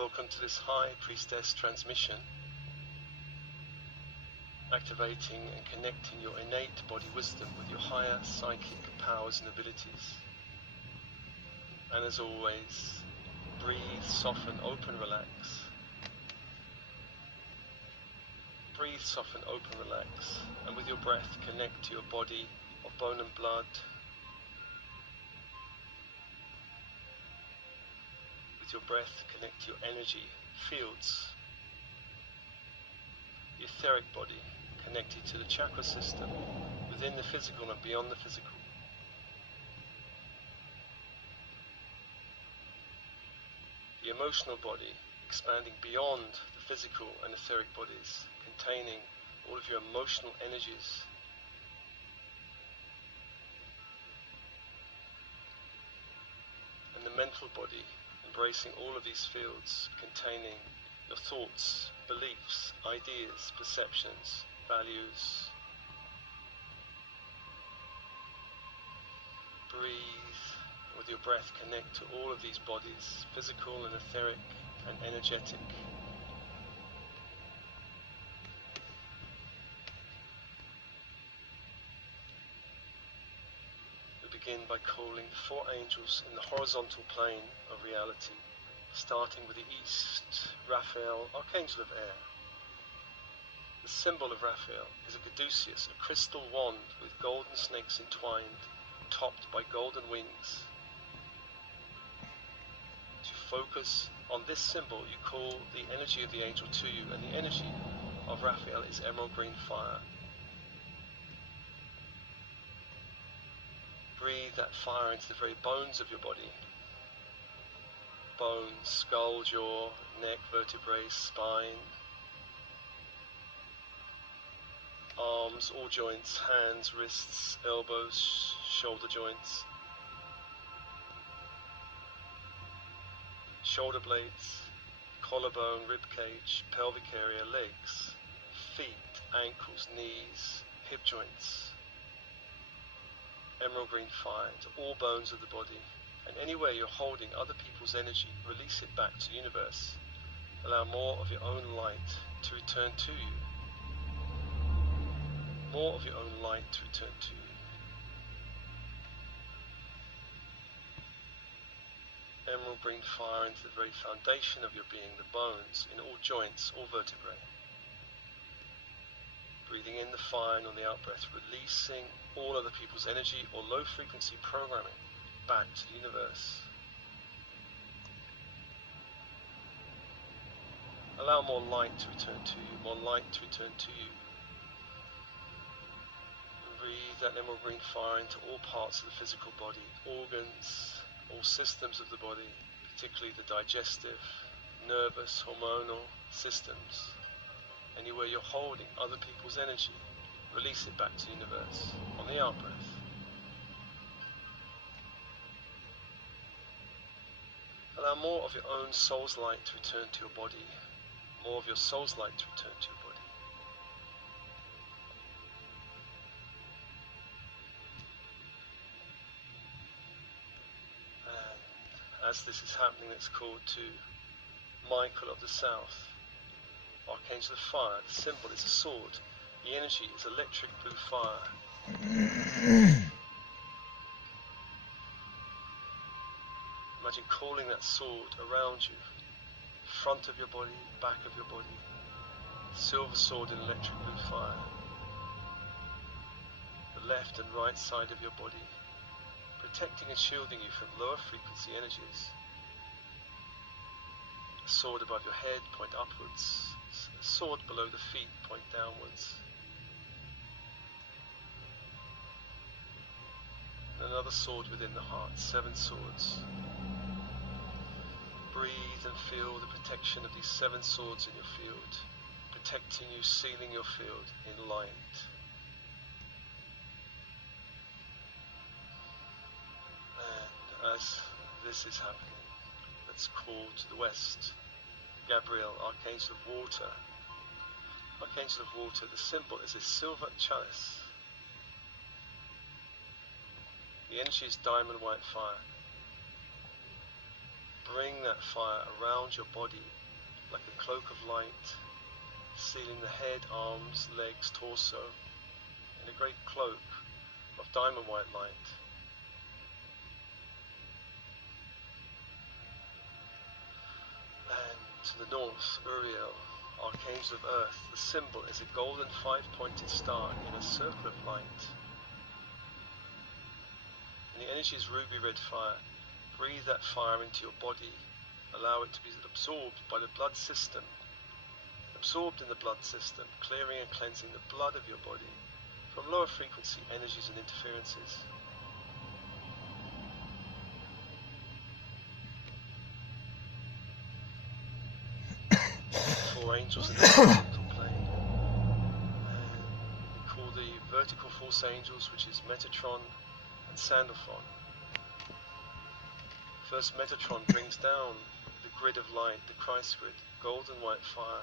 Welcome to this High Priestess transmission, activating and connecting your innate body wisdom with your higher psychic powers and abilities. And as always, breathe, soften, open, relax. Breathe, soften, open, relax. And with your breath, connect to your body of bone and blood. With your breath, connect to your energy fields. The etheric body, connected to the chakra system, within the physical and beyond the physical. The emotional body, expanding beyond the physical and etheric bodies, containing all of your emotional energies. And the mental body, embracing all of these fields, containing your thoughts, beliefs, ideas, perceptions, values. Breathe, with your breath connect to all of these bodies, physical and etheric and energetic. We begin by calling the four angels in the horizontal plane of reality, starting with the east, Raphael, Archangel of Air. The symbol of Raphael is a caduceus, a crystal wand with golden snakes entwined, topped by golden wings. To focus on this symbol, you call the energy of the angel to you, and the energy of Raphael is emerald green fire. Breathe that fire into the very bones of your body. Bones, skull, jaw, neck, vertebrae, spine, arms, all joints, hands, wrists, elbows, shoulder joints, shoulder blades, collarbone, rib cage, pelvic area, legs, feet, ankles, knees, hip joints. Emerald green fire to all bones of the body, and anywhere you're holding other people's energy, release it back to the universe. Allow more of your own light to return to you. More of your own light to return to you. Emerald green fire into the very foundation of your being, the bones, in all joints, all vertebrae. Breathing in the fire and on the out-breath, releasing all other people's energy or low-frequency programming back to the universe. Allow more light to return to you, more light to return to you. Breathe that emerald green fire into all parts of the physical body, organs, all systems of the body, particularly the digestive, nervous, hormonal systems. Anywhere you're holding other people's energy, release it back to the universe on the out-breath. Allow more of your own soul's light to return to your body, more of your soul's light to return to your body. And as this is happening, it's called to Michael of the South, Archangel of Fire. The symbol is a sword. The energy is electric blue fire. Imagine calling that sword around you, front of your body, back of your body. Silver sword in electric blue fire. The left and right side of your body, protecting and shielding you from lower frequency energies. A sword above your head, point upwards. A sword below the feet, point downwards. And another sword within the heart, 7 swords. Breathe and feel the protection of these 7 swords in your field, protecting you, sealing your field in light. And as this is happening, let's call to the west. Gabriel, Archangel of Water. Archangel of Water, the symbol is a silver chalice. The energy is diamond white fire. bring that fire around your body like a cloak of light, sealing the head, arms, legs, torso in a great cloak of diamond white light. And to the north, Uriel, Archangel of Earth, the symbol is a golden 5-pointed star in a circle of light. And the energy is ruby red fire. Breathe that fire into your body. Allow it to be absorbed by the blood system. Absorbed in the blood system, clearing and cleansing the blood of your body from lower frequency energies and interferences. Four angels in the horizontal plane. And we call the vertical force angels, which is Metatron and Sandalphon. First, Metatron brings down the grid of light, the Christ grid, golden white fire,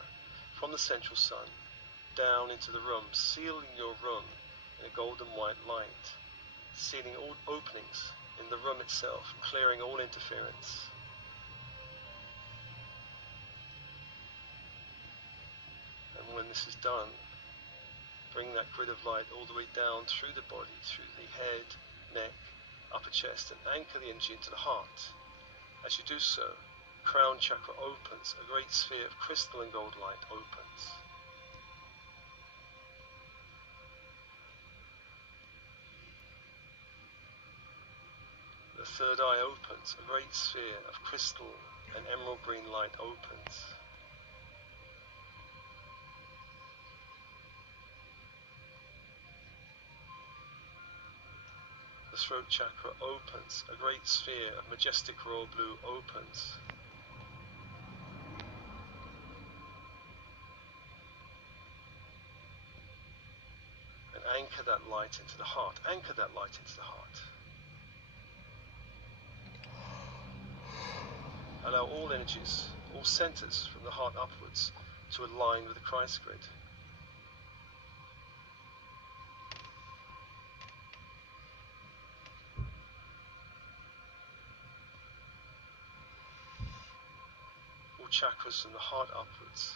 from the central sun, down into the room, sealing your room in a golden white light, sealing all openings in the room itself, clearing all interference. And when this is done, bring that grid of light all the way down through the body, through the head, neck, upper chest, and anchor the energy into the heart. As you do so, crown chakra opens, a great sphere of crystal and gold light opens. The third eye opens, a great sphere of crystal and emerald green light opens. The throat chakra opens, a great sphere of majestic royal blue opens. And anchor that light into the heart, anchor that light into the heart. Allow all energies, all centers from the heart upwards to align with the Christ grid. All chakras from the heart upwards,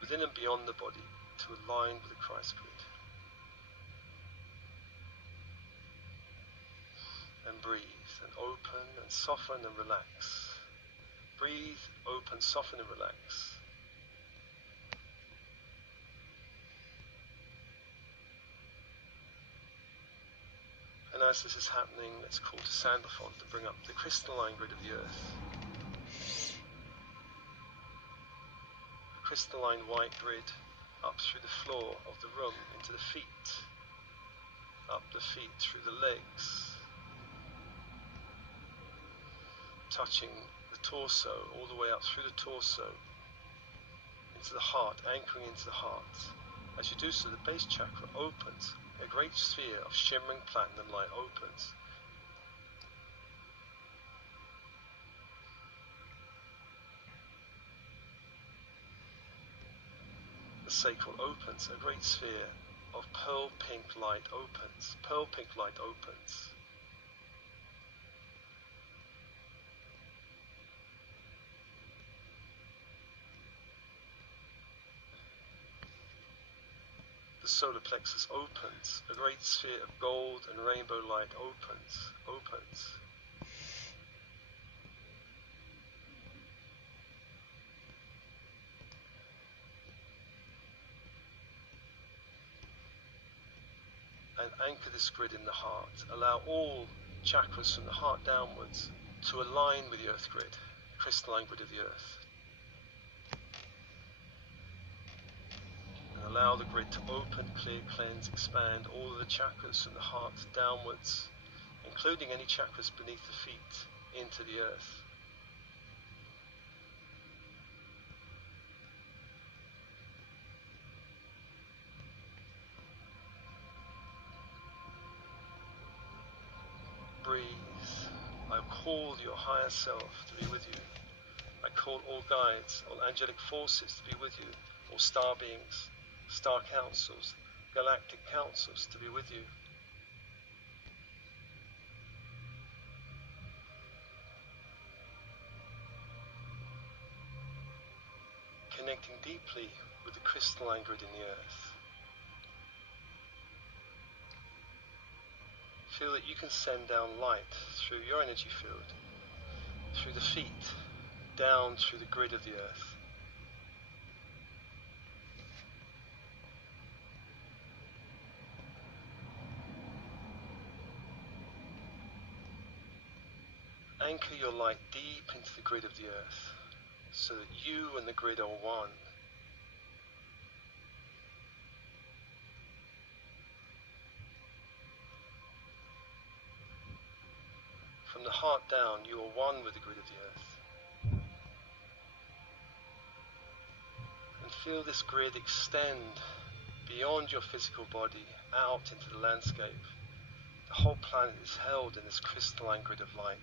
within and beyond the body, to align with the Christ grid. And breathe, and open, and soften, and relax. Breathe, open, soften, and relax. And as this is happening, let's call to Sandalphon to bring up the crystalline grid of the earth. A crystalline white grid up through the floor of the room into the feet. Up the feet through the legs. Touching the torso, all the way up through the torso, into the heart, anchoring into the heart. As you do so, the base chakra opens, a great sphere of shimmering platinum light opens. The sacral opens, a great sphere of pearl pink light opens. Pearl pink light opens. The solar plexus opens, a great sphere of gold and rainbow light opens. And anchor this grid in the heart. Allow all chakras from the heart downwards to align with the earth grid, the crystalline grid of the earth. And allow the grid to open, clear, cleanse, expand all of the chakras from the heart downwards, including any chakras beneath the feet, into the earth. Breathe. I call your higher self to be with you. I call all guides, all angelic forces to be with you, all star beings, star councils, galactic councils to be with you. deeply with the crystalline grid in the earth. Feel that you can send down light through your energy field, through the feet, down through the grid of the earth. Anchor your light deep into the grid of the earth, so that you and the grid are one. From the heart down, you are one with the grid of the earth. And feel this grid extend beyond your physical body, out into the landscape. The whole planet is held in this crystalline grid of light.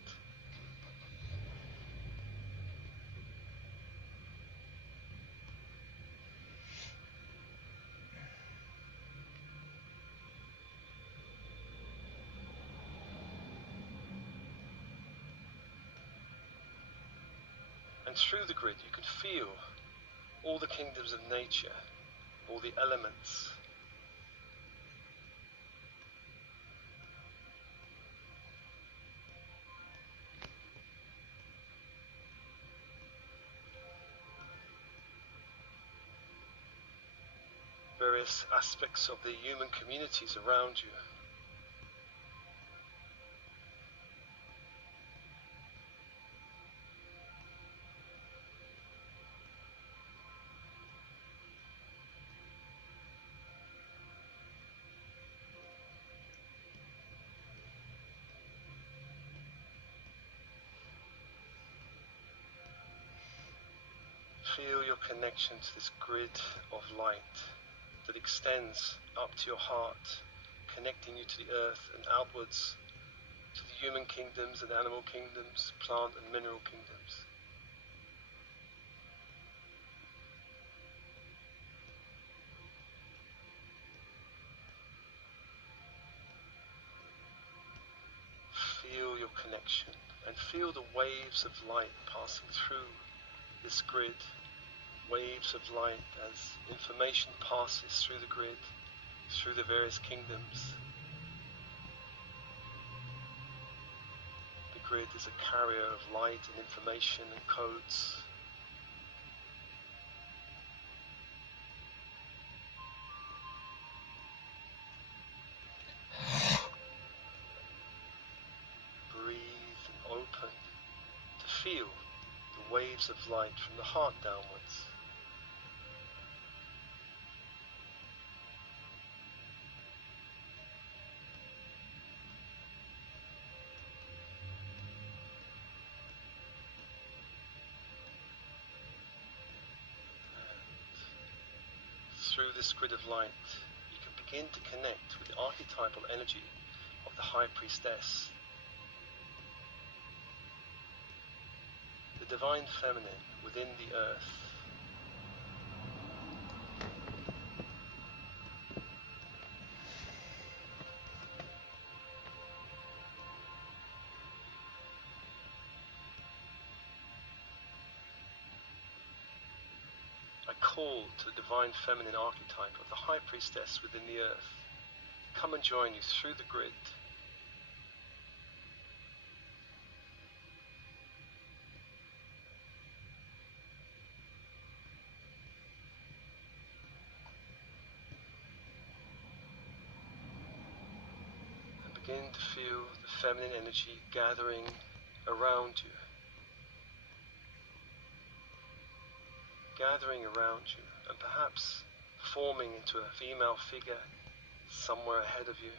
And through the grid you can feel all the kingdoms of nature, all the elements. Various aspects of the human communities around you. Feel your connection to this grid of light that extends up to your heart, connecting you to the earth and outwards to the human kingdoms and animal kingdoms, plant and mineral kingdoms. Feel your connection and feel the waves of light passing through this grid. Waves of light as information passes through the grid, through the various kingdoms. The grid is a carrier of light and information and codes. Breathe and open to feel the waves of light from the heart downwards. Through this grid of light, you can begin to connect with the archetypal energy of the High Priestess, the Divine Feminine within the earth. I call to the Divine Feminine archetype of the High Priestess within the earth. Come and join you through the grid. And begin to feel the feminine energy gathering around you. Gathering around you and perhaps forming into a female figure somewhere ahead of you.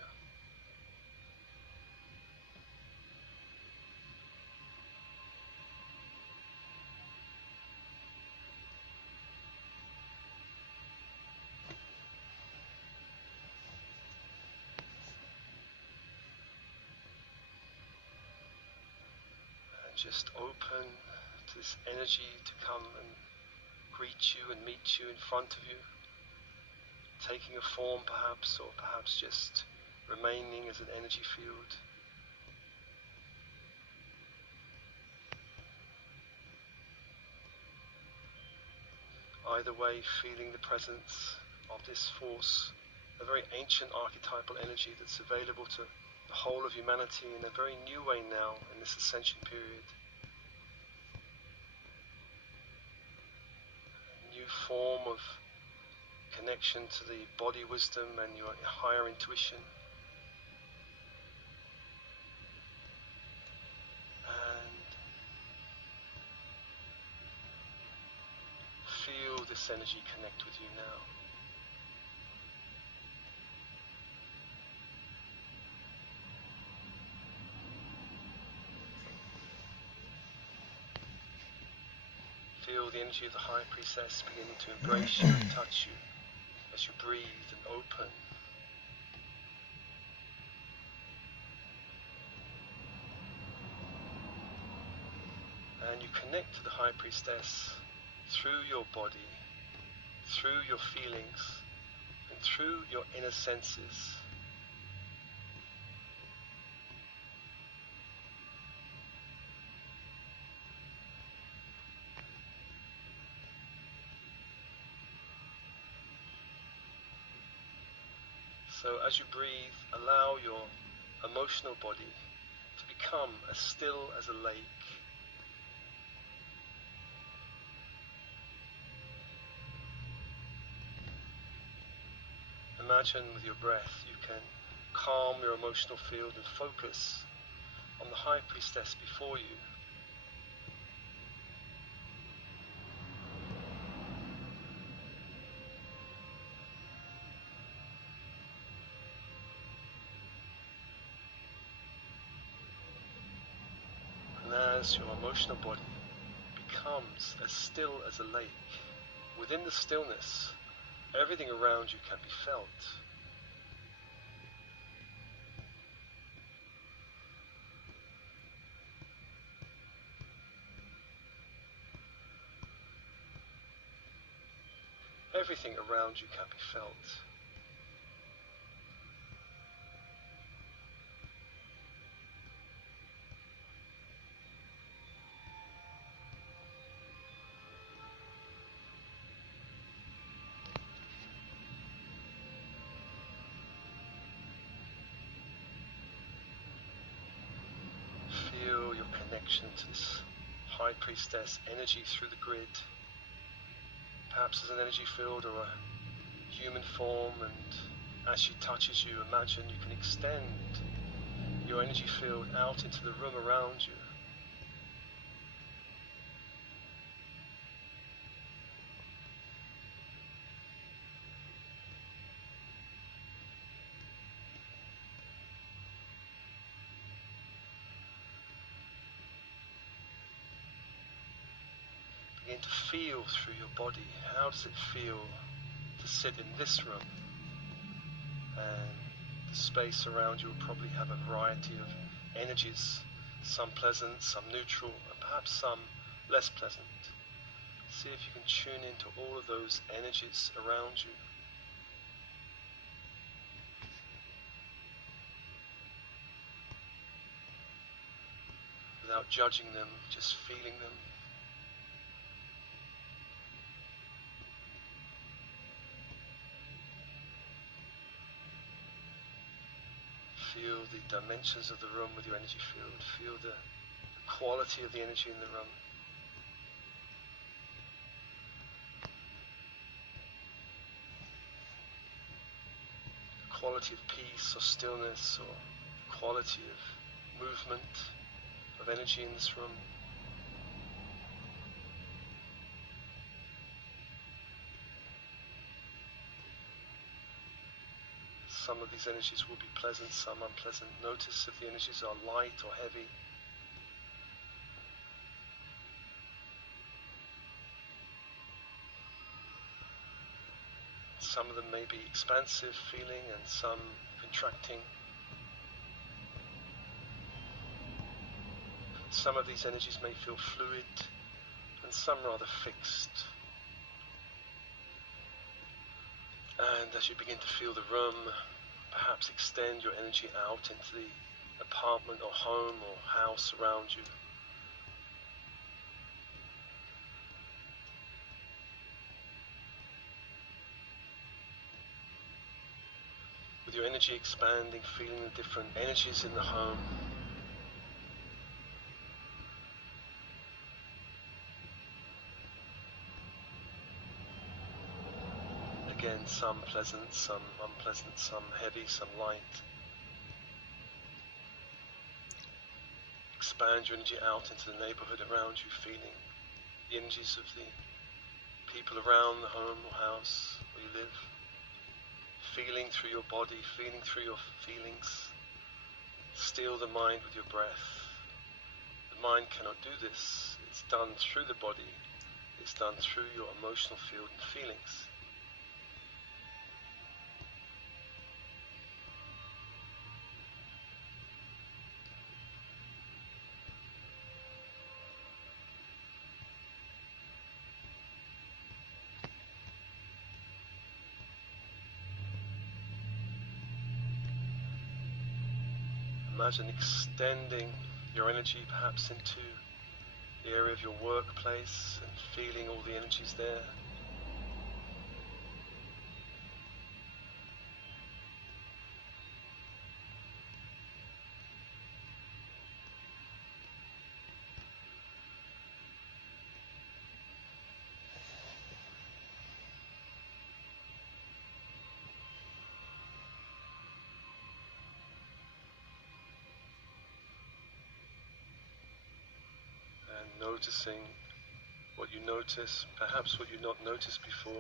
And just open to this energy to come and greet you and meet you in front of you, taking a form perhaps, or perhaps just remaining as an energy field. Either way, feeling the presence of this force, a very ancient archetypal energy that's available to the whole of humanity in a very new way now in this ascension period. A new form of connection to the body wisdom and your higher intuition. And feel this energy connect with you now. Feel the energy of the High Priestess beginning to embrace you and touch you as you breathe and open. And you connect to the High Priestess through your body, through your feelings, and through your inner senses. So as you breathe, allow your emotional body to become as still as a lake. Imagine with your breath you can calm your emotional field and focus on the High Priestess before you. As your emotional body becomes as still as a lake, within the stillness, everything around you can be felt. Everything around you can be felt. Feel your connection to this High Priestess energy through the grid, perhaps as an energy field or a human form, and as she touches you, imagine you can extend your energy field out into the room around you. Begin to feel through your body. How does it feel to sit in this room? And the space around you will probably have a variety of energies, some pleasant, some neutral, and perhaps some less pleasant. See if you can tune into all of those energies around you. Without judging them, just feeling them. Feel the dimensions of the room with your energy field. Feel the quality of the energy in the room. The quality of peace or stillness, or quality of movement, of energy in this room. Some of these energies will be pleasant, some unpleasant. Notice if the energies are light or heavy. Some of them may be expansive feeling and some contracting. Some of these energies may feel fluid and some rather fixed. And as you begin to feel the room, perhaps extend your energy out into the apartment or home or house around you. with your energy expanding, feeling the different energies in the home. Again, some pleasant, some unpleasant, some heavy, some light. Expand your energy out into the neighborhood around you, feeling the energies of the people around the home or house where you live. Feeling through your body, feeling through your feelings. Still the mind with your breath. The mind cannot do this. It's done through the body. It's done through your emotional field and feelings. Imagine extending your energy perhaps into the area of your workplace and feeling all the energies there. Noticing what you notice, perhaps what you not noticed before.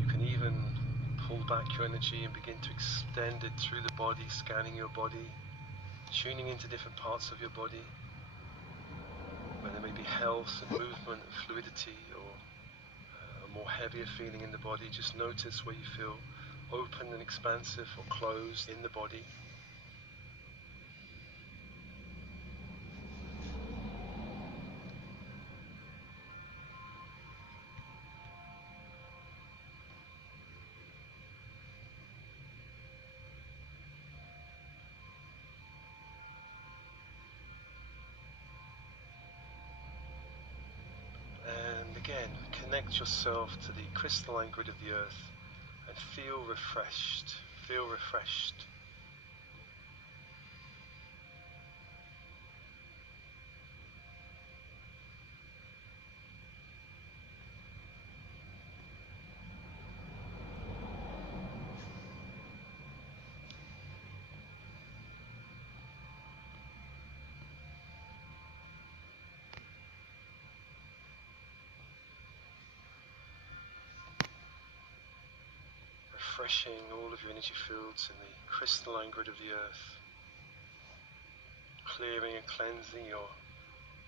You can even pull back your energy and begin to extend it through the body, scanning your body, tuning into different parts of your body, where there may be health and movement and fluidity, or a more heavier feeling in the body. Just notice where you feel open and expansive or closed in the body. Again, connect yourself to the crystalline grid of the earth and feel refreshed, feel refreshed. Refreshing all of your energy fields in the crystalline grid of the earth, clearing and cleansing your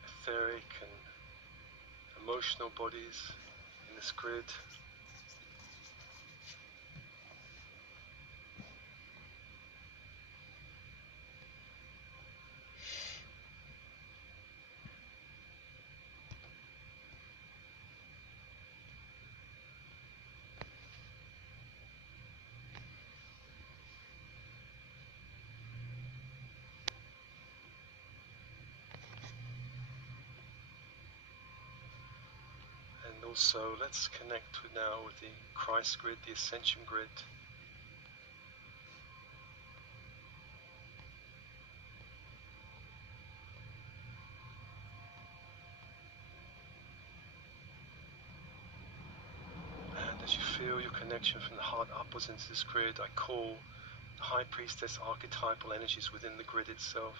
etheric and emotional bodies in this grid. And also, let's connect now with the Christ grid, the Ascension grid. And as you feel your connection from the heart upwards into this grid, I call the High Priestess archetypal energies within the grid itself.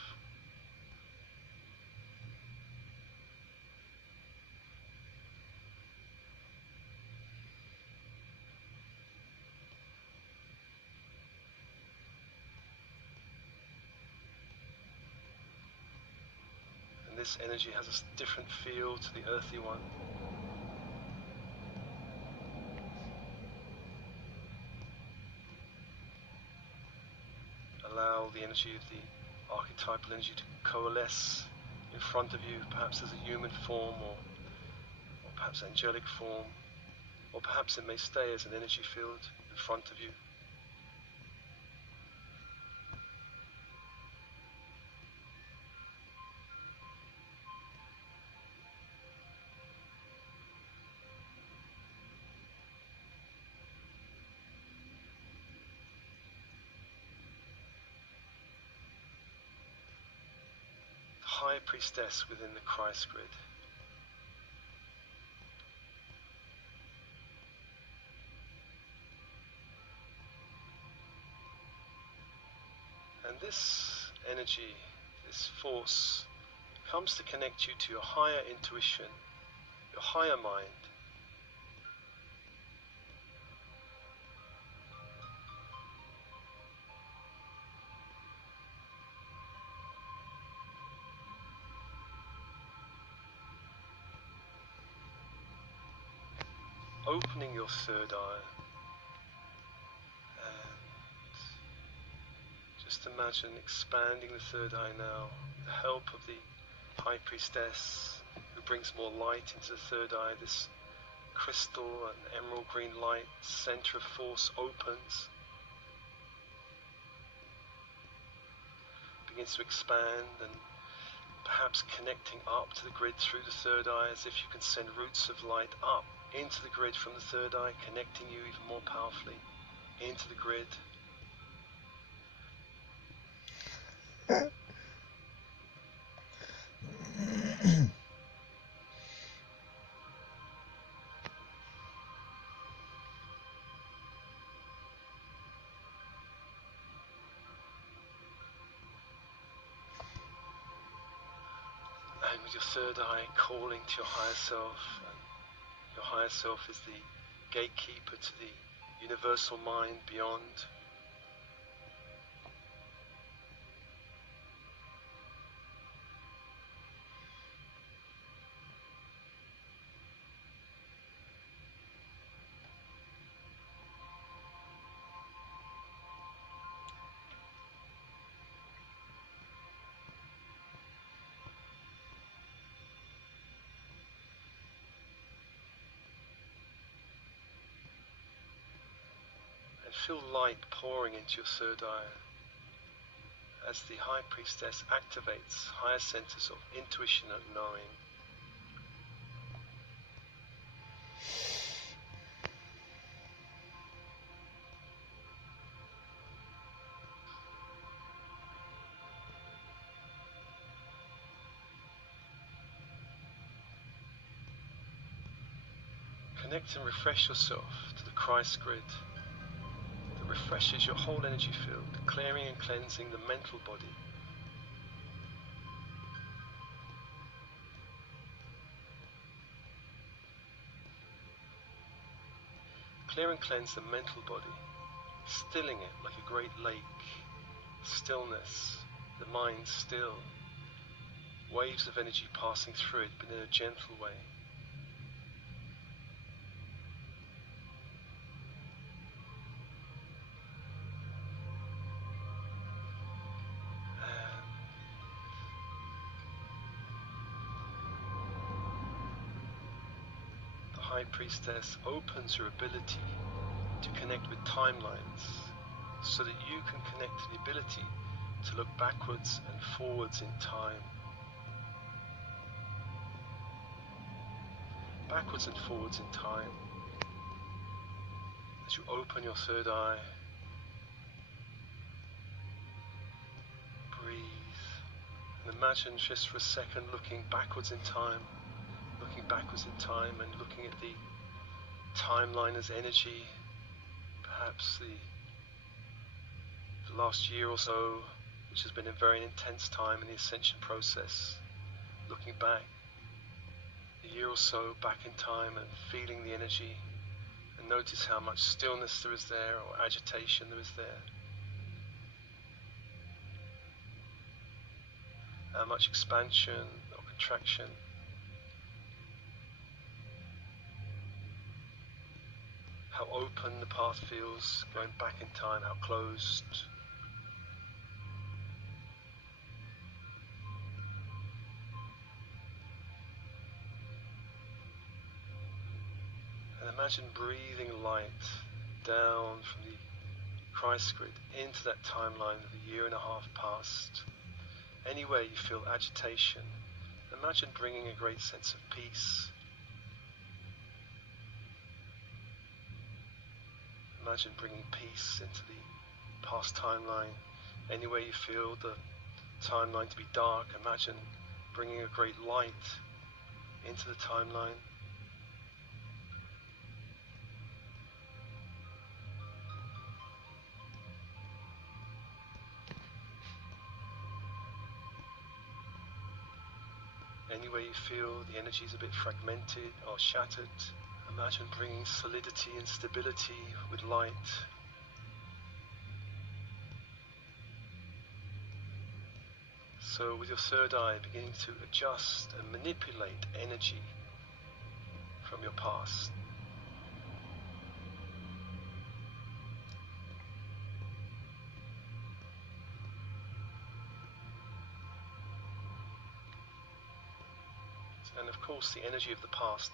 This energy has a different feel to the earthy one. Allow the energy of the archetypal energy to coalesce in front of you, perhaps as a human form or perhaps angelic form. or perhaps it may stay as an energy field in front of you. The High Priestess within the Christ grid. And this energy, this force, comes to connect you to your higher intuition, your higher mind. Opening your third eye. Just imagine expanding the third eye now, with the help of the High Priestess, who brings more light into the third eye. This crystal and emerald green light, center of force, opens, begins to expand, and perhaps connecting up to the grid through the third eye, as if you can send roots of light up into the grid from the third eye, connecting you even more powerfully into the grid. And with your third eye calling to your higher self, and your higher self is the gatekeeper to the universal mind beyond. Feel light pouring into your third eye as the High Priestess activates higher centers of intuition and knowing. Connect and refresh yourself to the Christ grid. Refreshes your whole energy field, clearing and cleansing the mental body. Clear and cleanse the mental body, stilling it like a great lake. Stillness, the mind still. Waves of energy passing through it, but in a gentle way. High Priestess opens your ability to connect with timelines so that you can connect to the ability to look backwards and forwards in time. Backwards and forwards in time. As you open your third eye, breathe and imagine just for a second looking backwards in time. Looking backwards in time and looking at the timeline as energy, perhaps the last year or so, which has been a very intense time in the ascension process. Looking back a year or so back in time and feeling the energy, and notice how much stillness there is there or agitation there is there. How much expansion or contraction. How open the path feels going back in time, how closed. And imagine breathing light down from the Christ grid into that timeline of a year and a half past. Anywhere you feel agitation, imagine bringing a great sense of peace. Imagine bringing peace into the past timeline. Anywhere you feel the timeline to be dark, imagine bringing a great light into the timeline. Anywhere you feel the energy is a bit fragmented or shattered, imagine bringing solidity and stability with light. So with your third eye beginning to adjust and manipulate energy from your past. And of course the energy of the past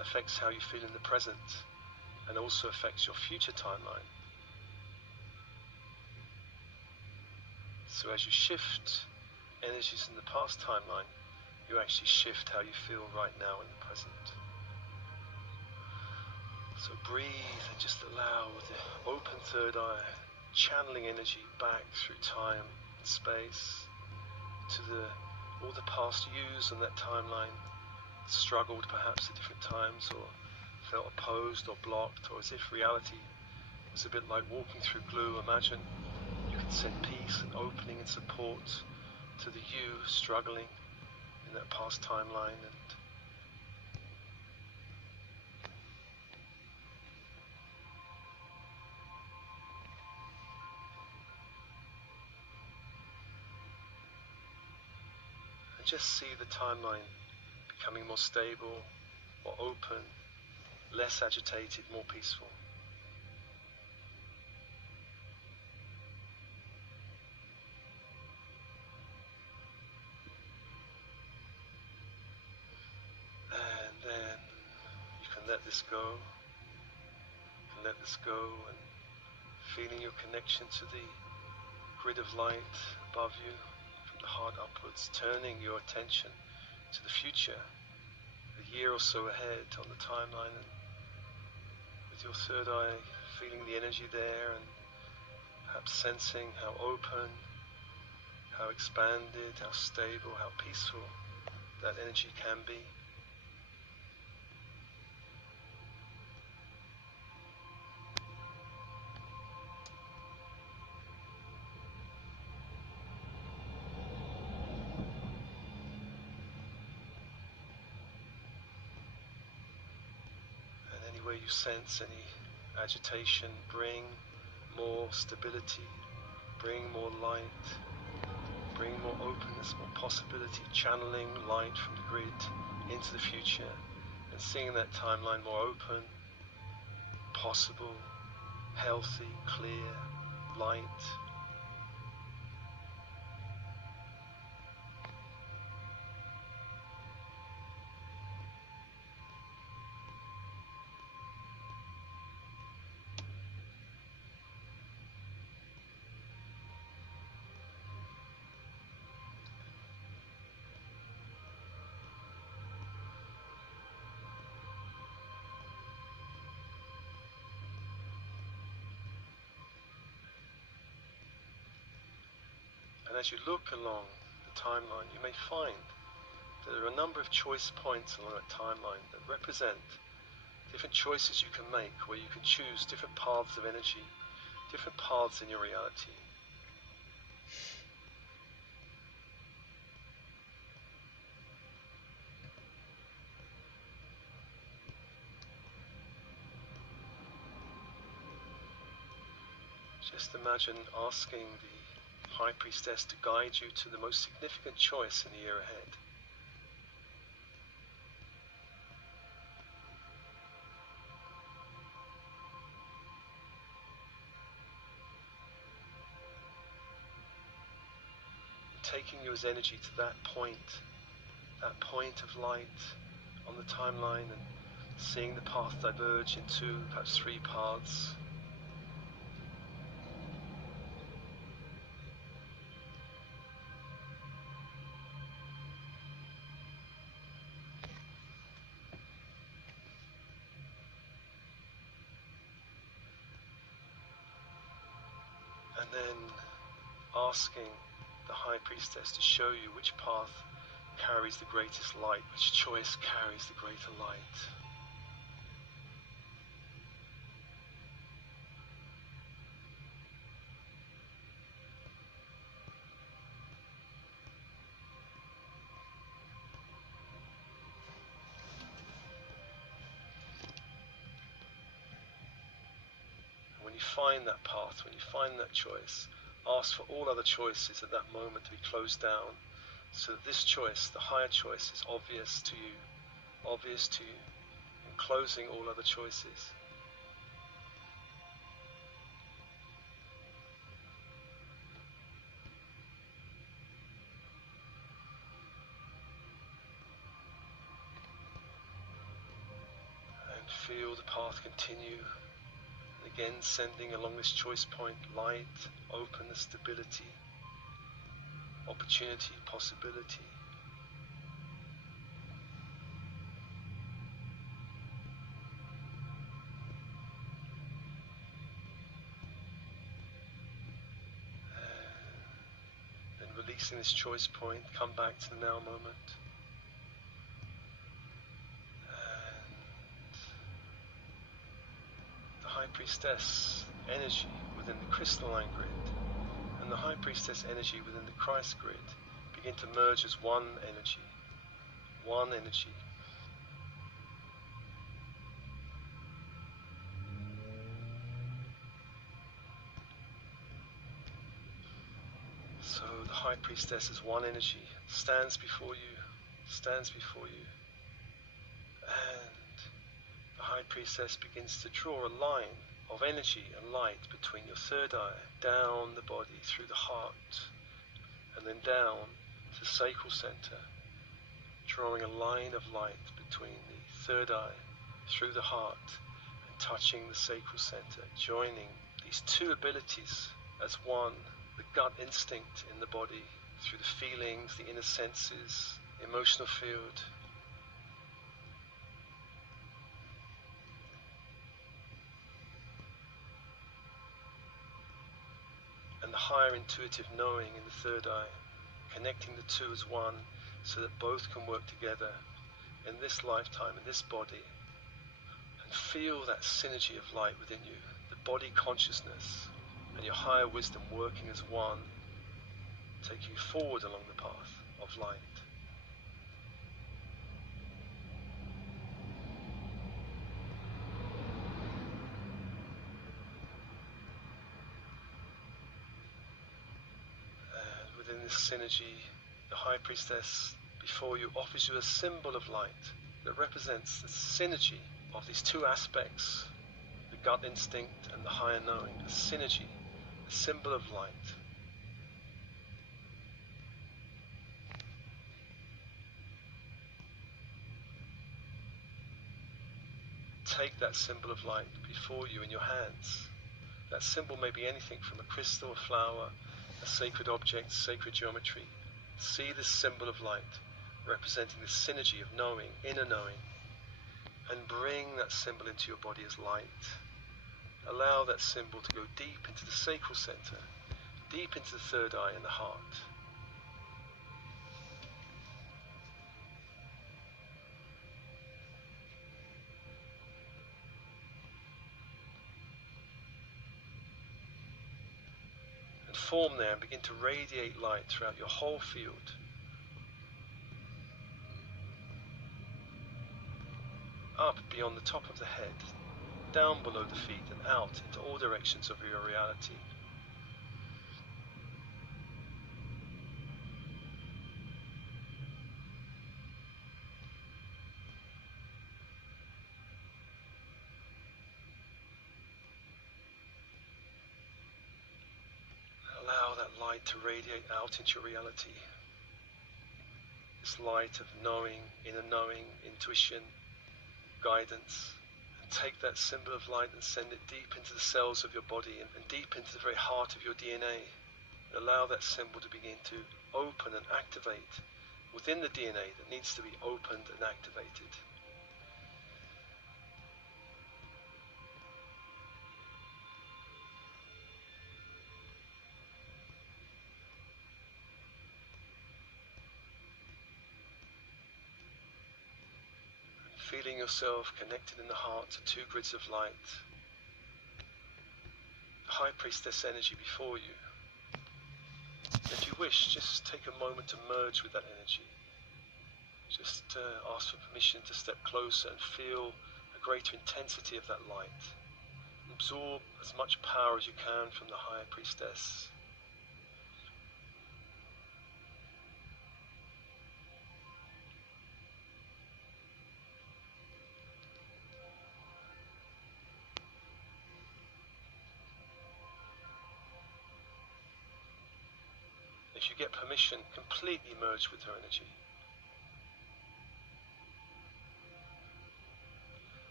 affects how you feel in the present and also affects your future timeline. So as you shift energies in the past timeline, you actually shift how you feel right now in the present. So breathe and just allow with the open third eye, channeling energy back through time and space to all the past yous on that timeline, struggled perhaps at different times or felt opposed or blocked, or as if reality was a bit like walking through glue. Imagine you can send peace and opening and support to the you struggling in that past timeline. And just see the timeline becoming more stable, more open, less agitated, more peaceful. And then you can let this go, and feeling your connection to the grid of light above you, from the heart upwards, turning your attention to the future, a year or so ahead on the timeline, and with your third eye feeling the energy there and perhaps sensing how open, how expanded, how stable, how peaceful that energy can be. Where you sense any agitation, bring more stability, bring more light, bring more openness, more possibility, channeling light from the grid into the future and seeing that timeline more open, possible, healthy, clear, light. And as you look along the timeline, you may find that there are a number of choice points along that timeline that represent different choices you can make, where you can choose different paths of energy, different paths in your reality. Just imagine asking the High Priestess to guide you to the most significant choice in the year ahead. Taking you as energy to that point of light on the timeline, and seeing the path diverge into perhaps 3 paths. And then asking the High Priestess to show you which path carries the greatest light, which choice carries the greater light. When you find that path, when you find that choice, ask for all other choices at that moment to be closed down, so that this choice, the higher choice, is obvious to you, and closing all other choices. And feel the path continue. Again, sending along this choice point light, openness, stability, opportunity, possibility. Then releasing this choice point, come back to the now moment. High Priestess energy within the crystalline grid and the High Priestess energy within the Christ grid begin to merge as one energy. One energy. So the High Priestess is one energy, stands before you, and the High Priestess begins to draw a line of energy and light between your third eye, down the body, through the heart, and then down to the sacral center, drawing a line of light between the third eye, through the heart, and touching the sacral center, joining these two abilities as one, the gut instinct in the body, through the feelings, the inner senses, emotional field, and the higher intuitive knowing in the third eye, connecting the two as one so that both can work together in this lifetime, in this body, and feel that synergy of light within you, the body consciousness and your higher wisdom working as one, taking you forward along the path of light. Within this synergy, the High Priestess before you offers you a symbol of light that represents the synergy of these two aspects, the gut instinct and the higher knowing, the synergy, the symbol of light. Take that symbol of light before you in your hands. That symbol may be anything from a crystal, a flower, a sacred object, sacred geometry. See this symbol of light representing the synergy of knowing, inner knowing, and bring that symbol into your body as light. Allow that symbol to go deep into the sacral center, deep into the third eye and the heart. And form there and begin to radiate light throughout your whole field. Up beyond the top of the head, down below the feet and out into all directions of your reality. Allow that light to radiate out into your reality. This light of knowing, inner knowing, intuition, guidance, and take that symbol of light and send it deep into the cells of your body and deep into the very heart of your DNA. And allow that symbol to begin to open and activate within the DNA that needs to be opened and activated. Feeling yourself connected in the heart to two grids of light. The High Priestess energy before you. If you wish, just take a moment to merge with that energy. Just ask for permission to step closer and feel a greater intensity of that light. Absorb as much power as you can from the High Priestess. If you get permission, completely merge with her energy,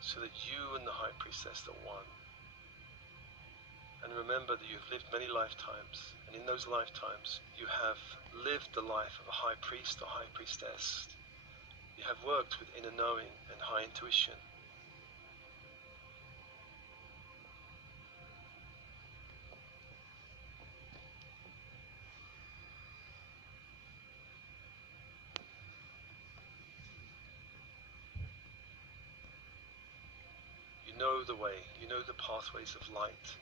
so that you and the High Priestess are one. And remember that you've lived many lifetimes, and in those lifetimes you have lived the life of a High Priest or High Priestess. You have worked with inner knowing and high intuition. You know the way, you know the pathways of light.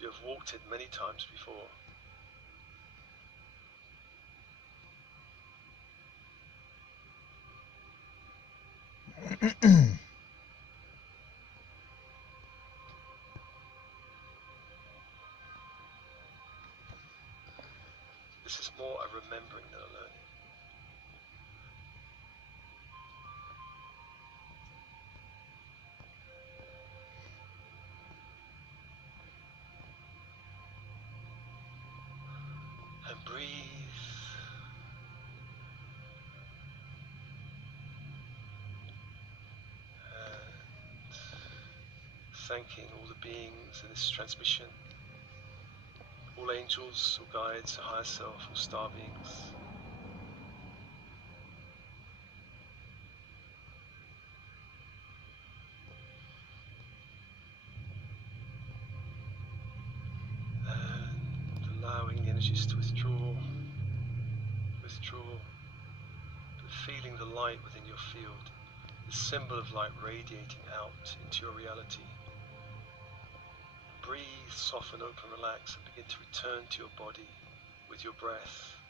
You have walked it many times before. This is more a remembering than a learning. And breathe. And thanking all the beings in this transmission, all angels or guides, or higher self, or star beings. And allowing the energies to withdraw, but feeling the light within your field, the symbol of light radiating out into your reality. Breathe, soften, open, relax, and begin to return to your body with your breath.